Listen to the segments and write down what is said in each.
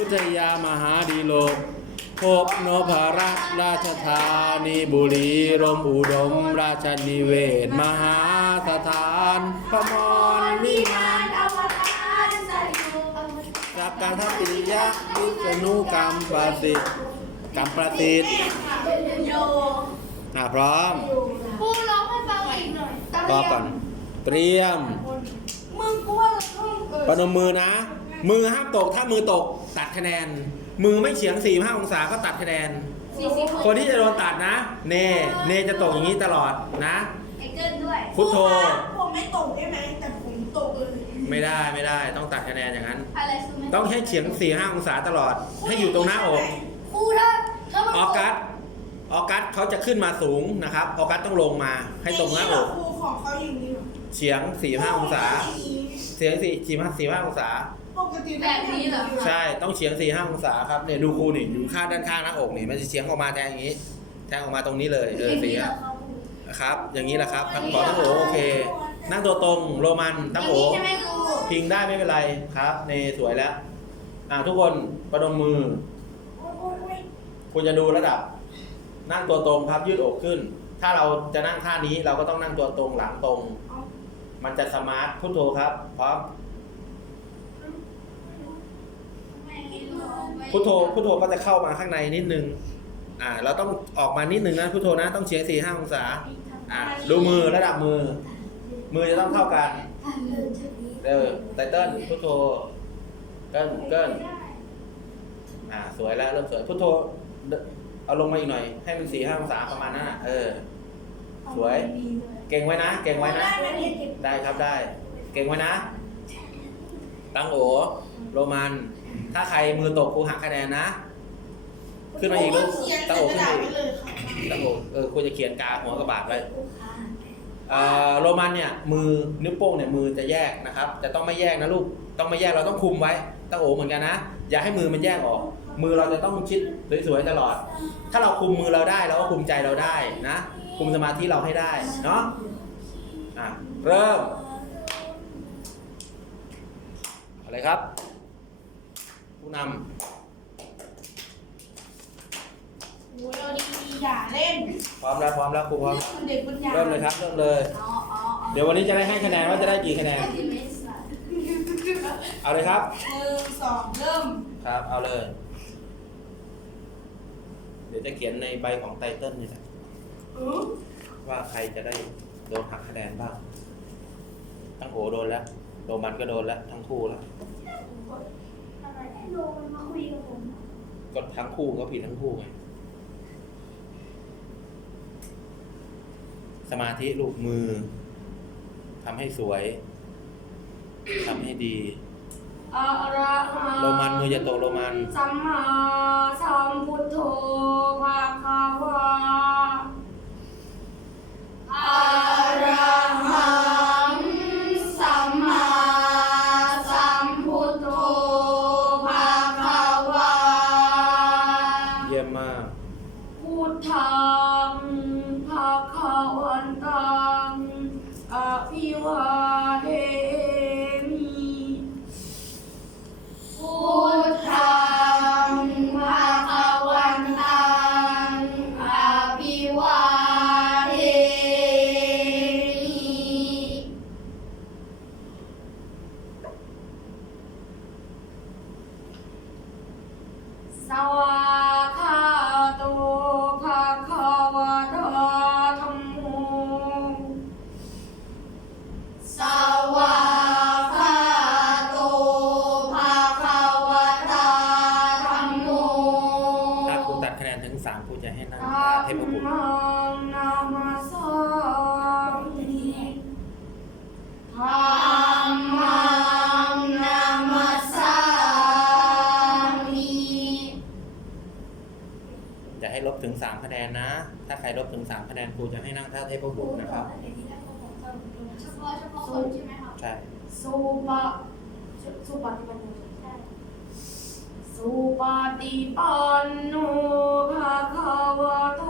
พุทธยามหาดีโลกพบนพรัตน์ราชธานีบุรีรมอุดม ราชนิเวศ มหาสถานพมรวิมานอวตารสยุอวตารสักการทัพปิยะวิษณุกรรมประสิทธิ์กรรมประสิทธิ์โยอะพร้อมครูร้องให้ฟังอีกหน่อยรอก่อน เตรียม มึงกูว่าเราต้องเออประนมมือนะ มือห้ามตกถ้ามือตกตัดคะแนน มือไม่เฉียง4 5องศาก็ตัดคะแนน สี่สิบคนที่จะโดนตัดนะ เน เนจะตกอย่างนี้ตลอดนะ ไอเกิลด้วย พุทโธ ผมไม่ตกได้ไหมแต่ผมตกเลยไม่ได้ไม่ได้ต้องตัดคะแนนอย่างนั้น อะไรคือไม่ต้องให้เฉียง4 5องศาตลอด ให้อยู่ตรงหน้าอก ครูถ้าถ้ามันออกัส ออกัสเขาจะขึ้นมาสูงนะครับ ออกัสต้องลงมาให้ตรงหน้าอก ครูของเขาอย่างนี้เหรอเฉียง4 5องศา เฉียง4 4 5 4 5องศา ปกติแบบนี้เหรอใช่ต้องเฉียง4 5องศาครับเนี่ยดูครูนี่อยู่ข้างด้านข้างหน้าอกนี่มันจะเฉียงออกมาแทงอย่างนี้ แทงออกมาตรงนี้เลยเออสี่ห้าครับ อย่างนี้แหละครับทั้งก่อนทั้งโอโอเค นั่งตัวตรงโรมันตั้งโอใช่ไหมครูพิงได้ไม่เป็นไรครับเนสวยแล้ว อ่าทุกคนประดมมือ คุณจะดูระดับ นั่งตัวตรงครับยืดอกขึ้น ถ้าเราจะนั่งท่านี้เราก็ต้องนั่งตัวตรงหลังตรง มันจะสมาร์ทพุทโธครับพร้อม พุทโธพุทโธก็จะเข้ามาข้างในนิดนึง อ่า เราต้องออกมานิดนึงนะพุทโธนะต้องเฉียงสี่ห้าองศา อ่าดูมือระดับมือ มือจะต้องเท่ากันเออไตเติ้ลพุทโธเกิ้ลเกิ้ลอ่า สวยแล้วเริ่มสวยพุทโธเดเอาลงมาอีกหน่อย ให้มันสี่ห้าองศาประมาณนั้นน่ะเออ สวย เก่งไว้นะ เก่งไว้นะ ได้ครับได้ เก่งไว้นะ ตั้งโอโรมัน ถ้าใครมือตกครูหักคะแนนนะ ขึ้นมาอีกลูกเขียนตั้งใส่โอกระขึ้นดามาษอีกไปเลยค่ะตั้งโอเออควรจะเขียนกาหัวกระบาดไว้เอ่อโรมันเนี่ยมือนิ้วโป้งเนี่ยมือจะแยกนะครับจะต้องไม่แยกนะลูกต้องไม่แยกเราต้องคุมไว้ตั้งโอเหมือนกันนะ อย่าให้มือมันแยกออก มือเราจะต้องชิดสวยๆตลอด ถ้าเราคุมมือเราได้เราก็คุมใจเราได้นะ คุมสมาธิเราให้ได้เนาะอะเริ่มอะไรครับ ผู้นโอ้ยเอาดีๆอย่าเล่นำพร้อมแล้วพร้อมแล้วครูพร้อมเรื่องเด็กปัญญาเริ่มเลยครับเริ่มเลยอ๋ออ๋อเดี๋ยววันนี้จะได้ให้คะแนนว่าจะได้กี่คะแนนที่ไม่ใส่เอาเลยครับ หนึ่งสองเริ่มครับ เอาเลย เดี๋ยวจะเขียนในใบของไตเติ้ลนี่แหละอือว่าใครจะได้โดนหักคะแนนบ้างตั้งโอโดนแล้ว โรมันก็โดนแล้ว ทั้งคู่แล้ว อะไรไอ้โลมันมาคุยกับผมก็ทั้งคู่ก็ผิดทั้งคู่ไง สมาธิลูกมือทำให้สวยทำให้ดี อะระหะโรมันมืออย่าตกโรมัน สัมมาสัมพุทโธภะคะวะอะระหัง วันตังอภิวา ถึงสามคะแนนนะ ถ้าใครลบถึงสามคะแนนครูจะให้นั่งท่าเทพบุตรนะครับ เฉพาะเฉพาะคนใช่ไหมครับใช่สุปะสุปฏิปันโนใช่สุปฏิปันโนภะคะวะโต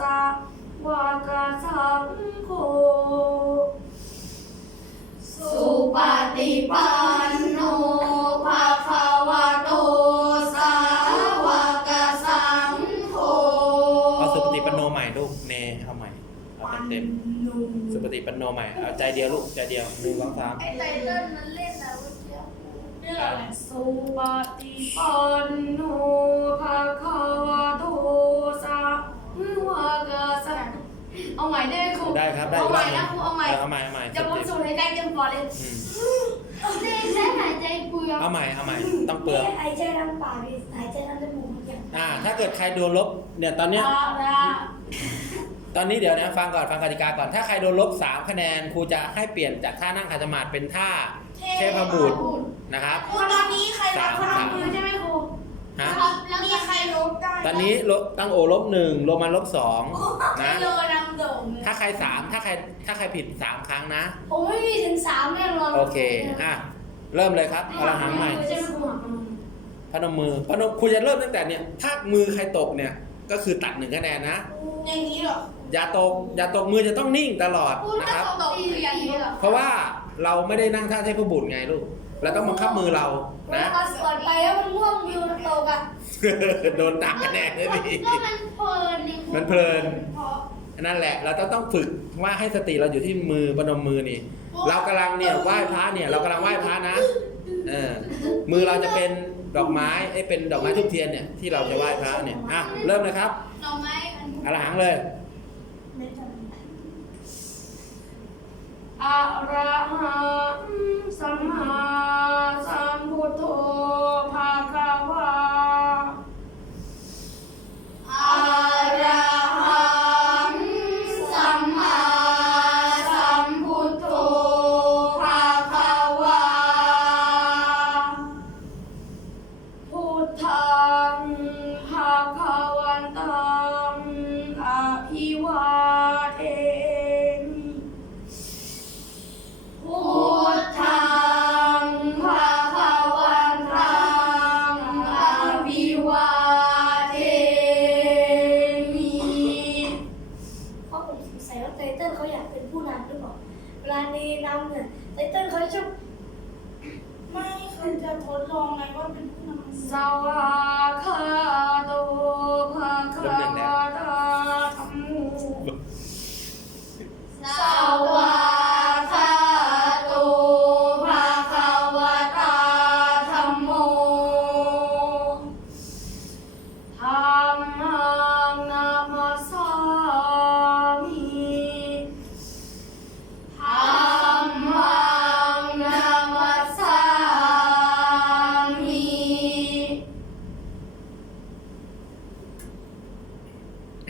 สาวกสังโฆ สุปฏิปันโน สุปฏิปันโนใหม่เอาใจเดียวลูกใจเดียวหนึ่งสองสามไอ้ไตเติ้ลมันเล่นแล้วเมื่อกี้เรื่องอะไรสุปฏิปันโนภะคะวะโตสาวกสังฆเอาใหม่ได้ไหมครูได้ครับได้เอาอีกใหรม่อบหนึ่นะงครูเอาใหม่เออเอาใหม่เอาใหม่จะผมสูดหายใจเต็มปอดเลยอืมเล่นแล้วหายใจเปลือกเอาใหม่เอาใหม่ต้องเปลือกหายใจทางปากดิหายใจทางจมูกเหมือนกันอ่าถ้าเกิดใครโดนลบเนี่ยตอนเนี้ยอาระ ตอนนี้เดี๋ยวนะฟังก่อนฟังกติกาก่อน ถ้าใครโดนลบ3คะแนนครูจะให้เปลี่ยนจากท่านั่งขัดสมาธิเป็นท่าเทพบุตรนะครับ ครูตอนนี้ใครรับสามพทำลังมือใช่ไหมครูฮะแล้วมีใครลบได้ตอนนี้ลบตั้งโอลบหนึ่งโรมันลบสองนะโลนำโด่งเลยถ้าใครสามถ้าใครถ้าใครผิด3ครั้งนะ ผมไม่มีถึงสามแน่นอนโอเคอะเริ่มเลยครับอรหังใหม่ ใช่ไหมครูหักมือพนมมือพนมคุณจะเริ่มตั้งแต่เนี่ยถ้ามือใครตกเนี่ยก็คือตัดหนึ่งคะแนนนะ อย่างนี้เหรอ อย่าตกอย่าตกมือจะต้องนิ่งตลอดพูดนะถ้าครับ ตกคืออย่างนี้เหรอเพราะว่าเราไม่ได้นั่งท่าเทพบุตรไงลูกเราต้องบังคับมือเราเวลานะตอนสอนไปแล้วมันม่วงวิวตกอะโดนหนักคะแนนเลยดิก็มันเพลินนี่มันเพลิน เพราะนั่นแหละ เราต้องต้องฝึกว่าให้สติเราอยู่ที่มือประนมมือนี่ เรากำลังเนี่ยไหว้พระเนี่ย เรากำลังไหว้พระนะเออมือเราจะเป็นดอกไม้ไอ้เป็นดอกไม้ทุกเทียนเนี่ยที่เราจะไหว้พระเนี่ยอะเริ่มเลยครับหน่อไม้อันอรหังเลย ไม่ท อะระหังสัมมาสัมพุทโธภะคะวา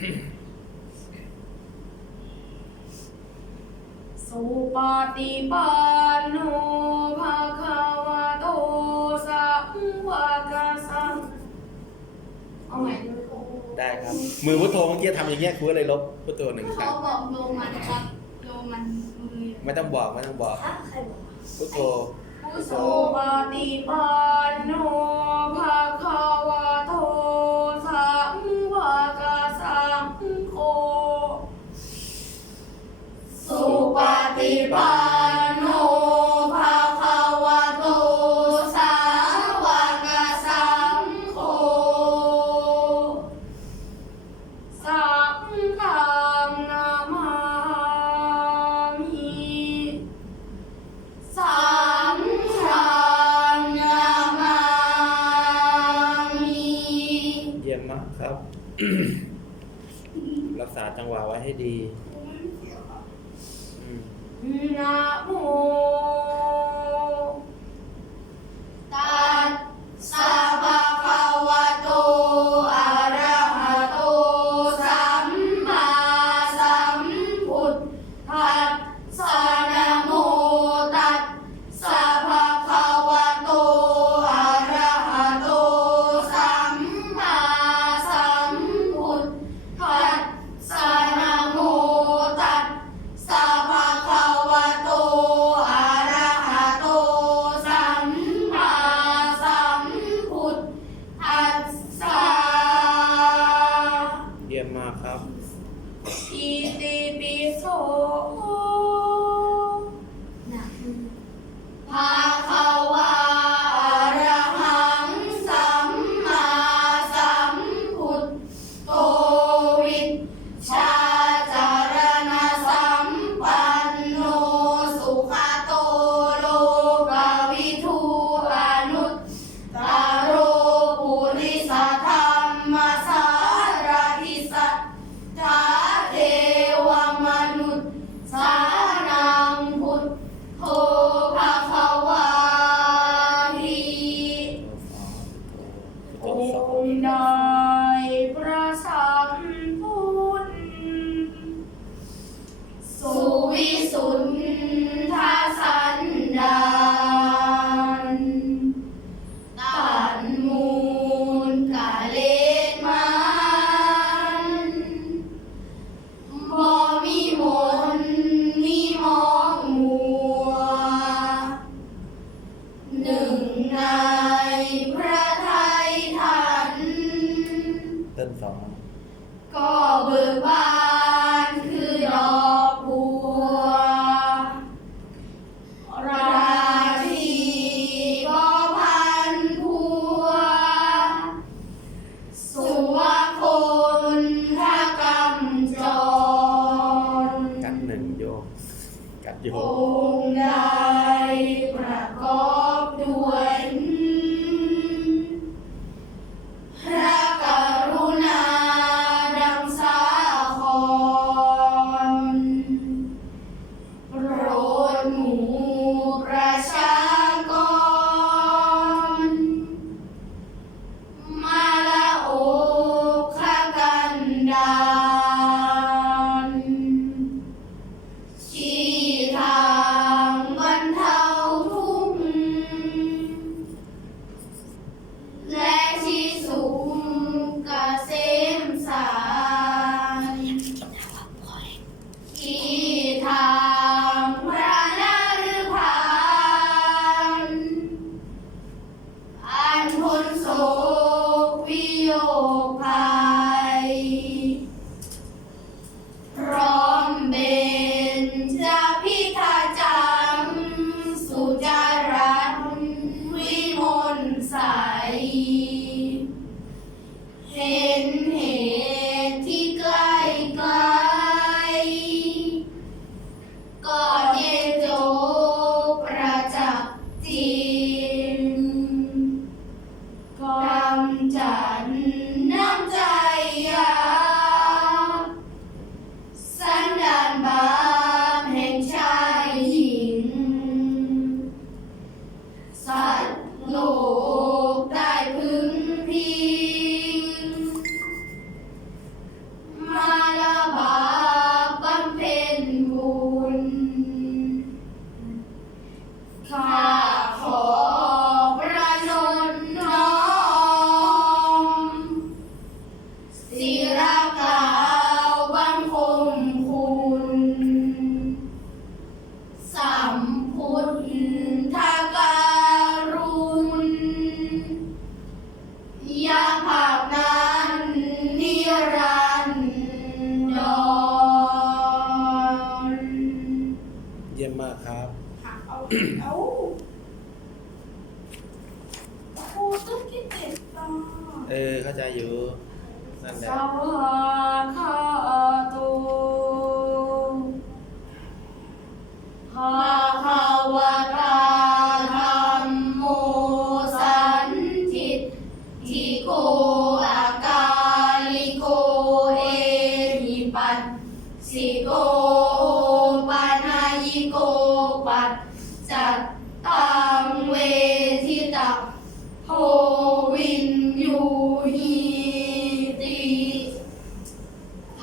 สุปฏิปันโนภะคะวะโตสาวกสังฆเอาใหม่ดูครูได้ครับ มือพุทโธเมื่อกี้ทำอย่างเงี้ยครูก็เลยลบพุทโธหนึ่งคเขารั้งบอกโลมันครับโลมันมือไม่ต้องบอกไม่ต้องบอกฮะใครบอก พุทโธผู้สุสูปฏิปันโนภะคะวะโต ปันโนภะคะวะโตสาวกสังโฆสังฆังนามามิสังฆังนามามิเยี่ยมมากครับ รักษาจังหวะไว้ให้ดีอืม นะ oh.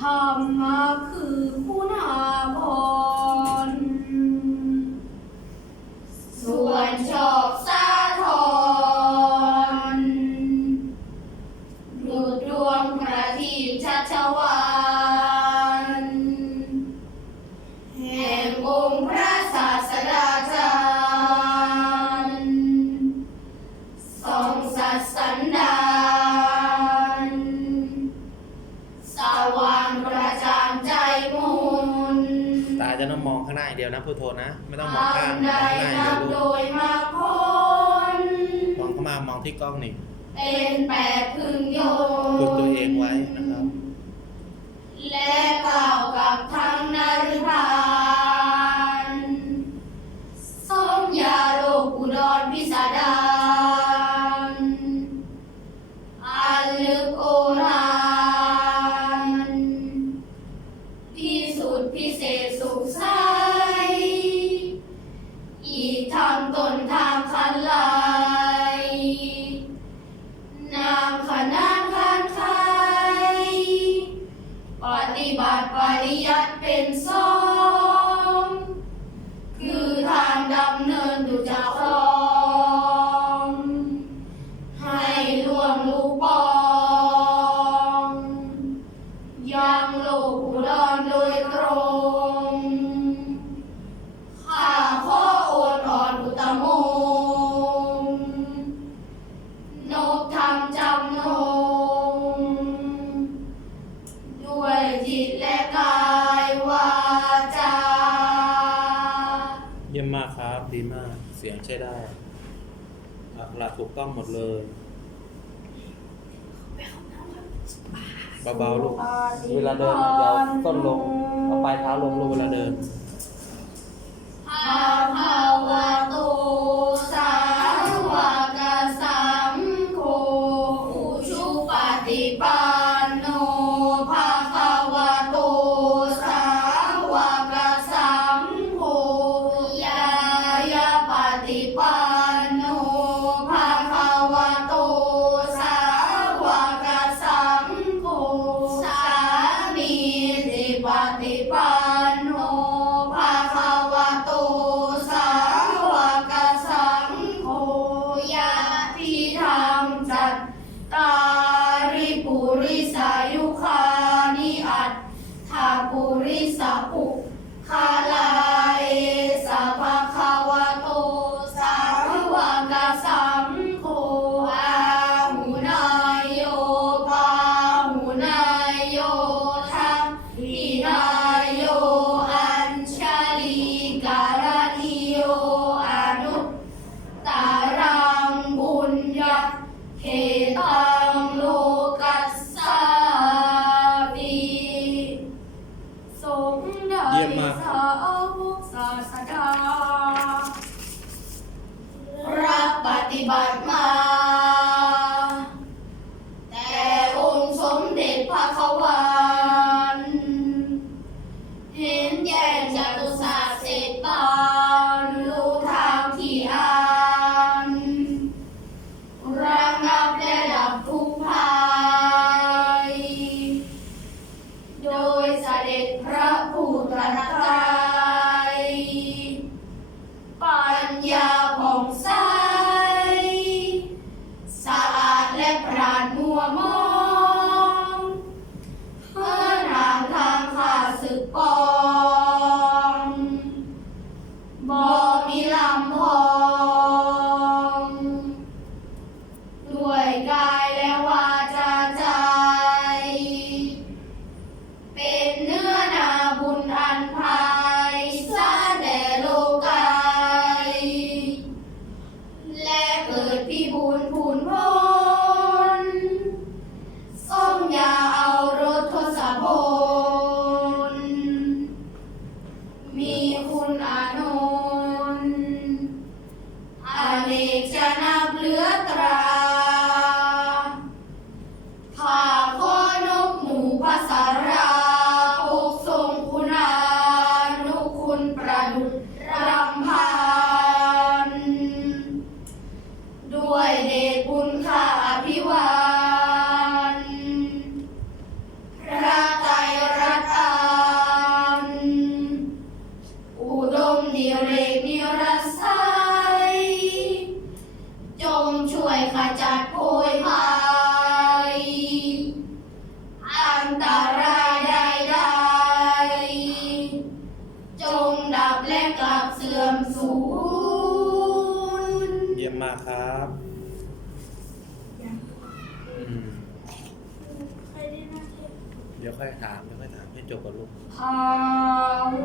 ธรรมะคือคุณาภรณ์สวย โทรนะ ไม่ต้องมองข้างมองหน้าอย่าลูมองเข้ามามองที่กล้องนี่เป็นแปดพึงโยงฝึตัวากครับ ดีมาก เสียงใช้ได้หลักกถูกต้องหมดเลย เบาๆลูก เวลาเดินเดี๋ยวต้นลง เอาปลายเท้าลงลูกเวลาเดิน มาครับเดี๋ยวค่อยถามเดี๋ยวค่อยถามให้จบก่อนลูก พาหู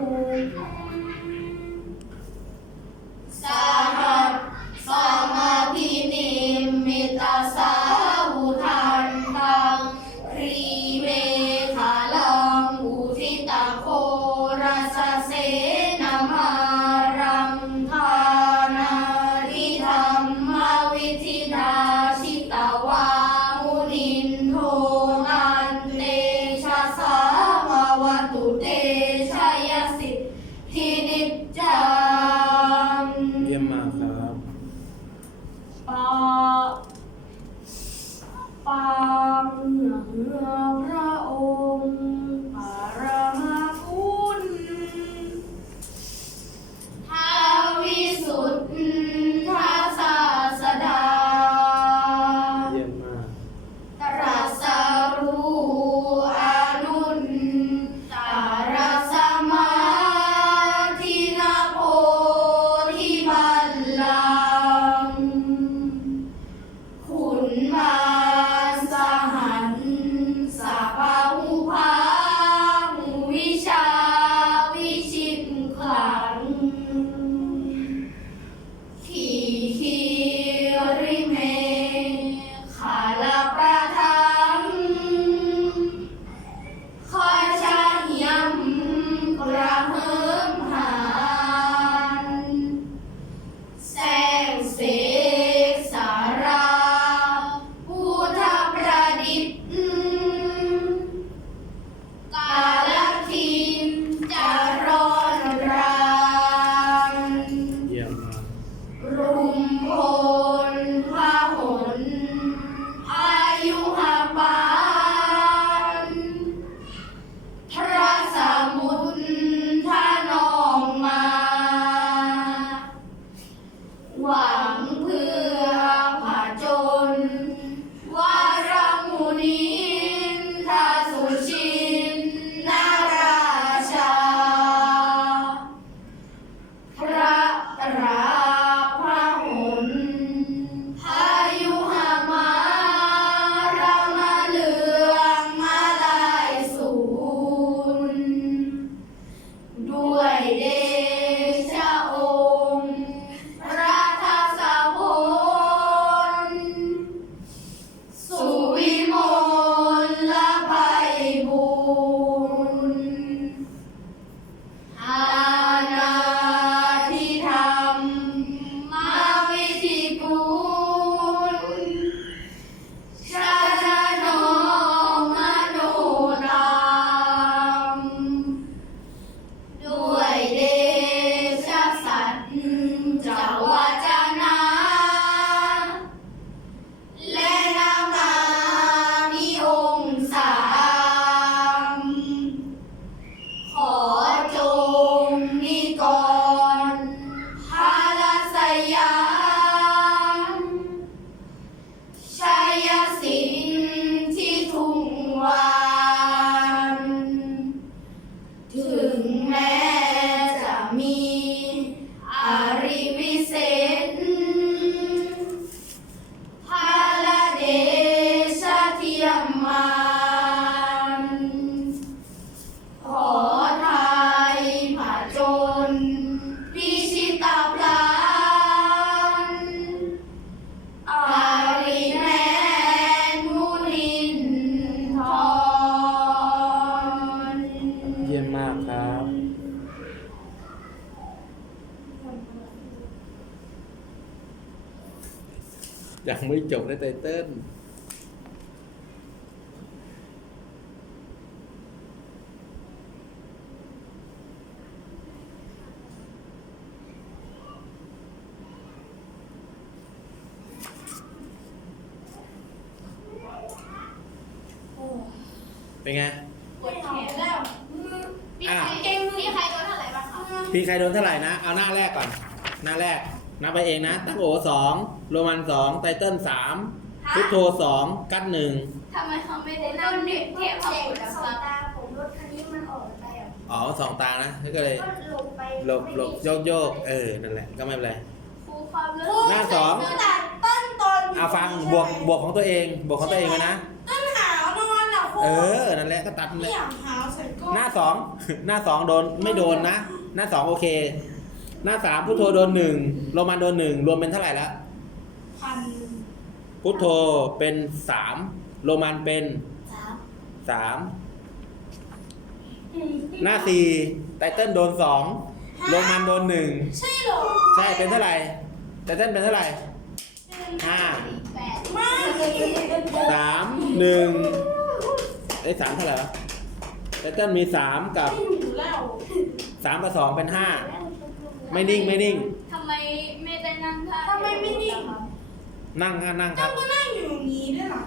对滴 ไม่จบในไตเติ้ลเป็นไง ปวดแขนแล้วพี่ใครเองพี่ใครโดนเท่าไหร่บ้างคะ พี่ใครโดนเท่าไหร่นะ เอาหน้าแรกก่อน หน้าแรก นับไปเองนะ ตั้งโอสองโรมันสองไตเติ้ลสามพุทโธสองกัดหนึ่งทำไมเขาไม่ได้นั่งเด็กเทพพระบุตรนะสคอรังบตาผมรถคันนี้มันออกไปอะอ๋อสองตานะก็เลยก็ลงไปหลบหลบโยกโยกเออนั่นแหละก็ไม่เป็นไรครูความรู้หน้าสองแต่ต้นตอนเอาฟังบวกบวกของตัวเองบวกของตัวเองไว้นะต้นหาวนอนอะครูเออนั่นแหละก็ตัดนั่นแหไม่ละอยากหาวใส่ก้นหน้าสองหน้าสองโดนไม่โดนนะ หน้าสองโอเค หน้าสามพุทโธโดนหนึ่งโรมันโดนหนึ่งรวมเป็นเท่าไหร่แล้วพันพุทโธเป็นสามโรมันเป็นสามสามหน้าสี่ไตเติ้ลโดนสองโรมันโดนหนึ่งใช่เหรอใช่เป็นเท่าไหร่ไตเติ้ลเป็นเท่าไหร่ห้าแปดไม่สามหนึ่งไอ้ยสามเท่าไหร่วะไตเติ้ลมีสามกับไม่อยู่แล้วสามกับสองเป็นห้า ไม่นิ่งไม่นิ่ง ทำไมไม่ได้นั่งท่าทำไมไม่นิ่ง นั่งฮะนั่งคเจ้ารับ ก็นั่งอยู่อย่างนี้ด้วยเหรอ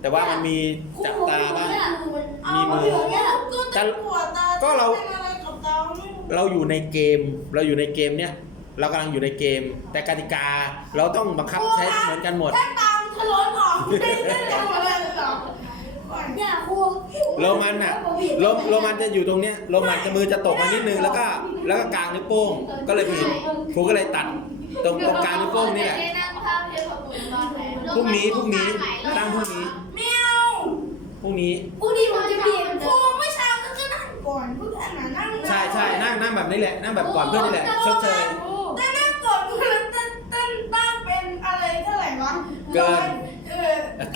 แต่ว่ามันมีจับตาบ้างเอามีมือก็จะปวดตาก็เราเป็นอะไรกับตาไม่รู้เราอยู่ในเกม เราอยู่ในเกมเนี้ยเรากำลังอยู่ในเกม แต่กติกาเราต้องบังคับใช้เหมือนกันหมด ถ้าตามทะลุออกไม่ได้ทำอะไรหรอกเนี่ยครู โรมันอะโรโรมันจะอยู่ตรงเนี้ยโรมันจะมือจะตกมานิดนึงแล้วก็แล้วก็กลางนิ้วโป้งก็เลยผิดครูก็เลยตัดตรงตรงกลางนิ้วโป้งนี่แหละได้นั่งท่าเทพบุตรตอนไหนพรุ่งนี้พรุ่งนี้ตั้งพรุ่งนี้ไม่เอาพรุ่งนี้พรุ่งนี้ผมจะเปลี่ยนครูเมื่อเช้าก็นั่งก่อนเพื่อนน่ะนั่งใช่ใช่นั่งนั่งแบบนี้แหละนั่งแบบก่อนเพื่อนนี่แหละชดเชยแต่นั่งก่อนเพื่อนตั้งตั้งตั้งเป็นอะไรเท่าไหร่วะเกินเออ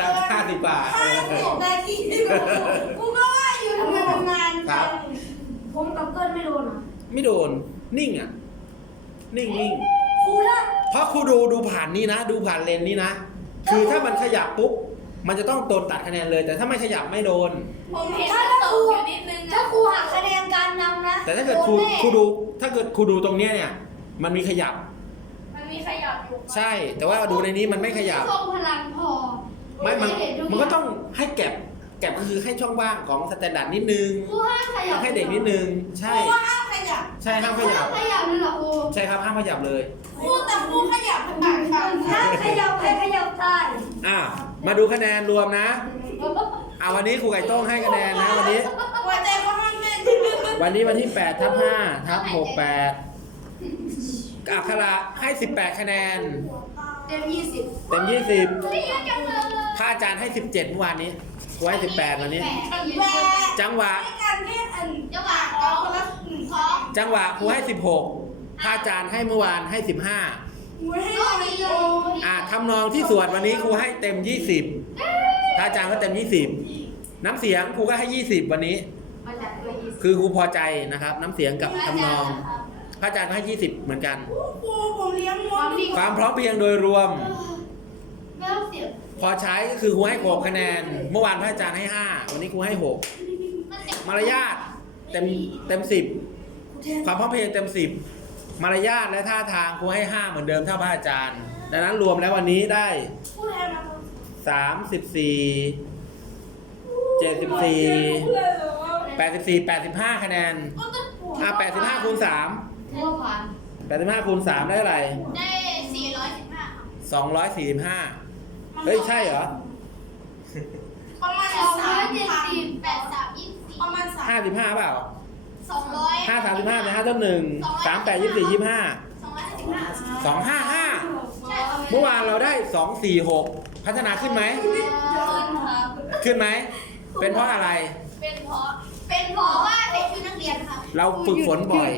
ตั้งห้าสิบบาทเอห้าอสิบนาทีกูก็ว่าอยู่ทำไมมันนานครับ ผมกับเกินไม่โดนอะไม่โดน นิ่งอะ นิ่งนิ่งครูถ้าเพราะครูดูดูผ่านนี่นะ ดูผ่านเลนนี้นะ คือถ้ามันขยับปุ๊บ มันจะต้องโดนตัดคะแนนเลย แต่ถ้าไม่ขยับไม่โดน ผมเห็นมันตกอยู่นิดนึงถ้านะครูหักคะแนนการนำนะ แต่ถ้าเกิดครูโนแน่ครูดู ถ้าเกิดครูดูตรงเนี้ยเนี่ย มันมีขยับ มันมีขยับอยู่ใช่ แต่ว่าดูในนี้มันไม่ขยับ ทรงพลังพอไม่มันมันก็ต้องให้แก็บแก็บก็คือให้ช่องว่างของสแตนดาร์ดนิดนึงครูห้ามขยับให้เด็กนิดนึง ใช่ครูว่าห้ามขยับใช่ห้ามขยับขยับเลยเหรอครูใช่ครับห้ามขยับเลยครูแต่ครูขยับต่างกันถ้าขยับใครขยับได้อะมาดูคะแนนรวมนะอ่าวันนี้ครูไก่โต้งให้คะแนนนะวันนี้ หัวใจเขาห้ามเต้นวันนี้วันที่8ทับ5ทับ68 อัคระให้ 18 คะแนน เต็มยี่สิบเต็มไม่เยอะจังเลย20ถ้าอาจารย์ให้ 17เมื่อวานนี้ครูให้18วันนี้แปดจังหวะ ให้การแค่อันจังหวะขอคนละหนึ่งข้อจังหวะครูให้ 16ถ้าอาจารย์ให้เมื่อวานให้15หนูให้หน่อยโยอะทำนองที่สวดวันนี้ครูให้เต็ม 20ถ้าอาจารย์ก็เต็ม 20 น้ำเสียงครูก็ให้ 20 วันนี้ มาจากเลยยี่สิบคือครูพอใจนะครับ น้ำเสียงกับทำนอง พ ระอาจารย์ก็ให้20เหมือนกัน ครูผมเลี้ยงมควาดมดีความพร้อมเพรียงโดยรวม ไม่ต้องเสียพอใช้ก็คือครูให้6คะแนน เมื่อวานพระอาจารย์ให้5วันนี้ครูให้6มันเจ็บมารยาทเต็มเต็ม10ความพร้อมเพรียงเต็ม10มารยาทและท่าทางครูให้5เหมือนเดิมเท่าพระอาจารย์ ดังนั้นรวมแล้ววันนี้ได้พูดแทนนะ34 74 84 85คะแนน ก็จะปวดอะ85คูณ 3เท่าพัน85คูณ3ได้เท่าไหร่ได้สี่ร้อยสิบห้าค่ะ245เฮ้ย ใช่เหรอประมาณสองร้สาอยมเจ็ดพันสิบแปดสามยี่สิบสี่ประมาณสาม55เปล่าสองร้อย5 35เป็น5ต้นหนึ่ง3 8 24 25สองร้อยห้าสิบห้า255ใช่เมื่อวานเราได้246พัฒนาขึ้นไหม ขึ้นครับขึ้นไหม เป็นเพราะอะไร เป็นเพราะ เป็นเพราะว่าใส่ชุดนักเรียนครับเราฝึกฝนบ่อย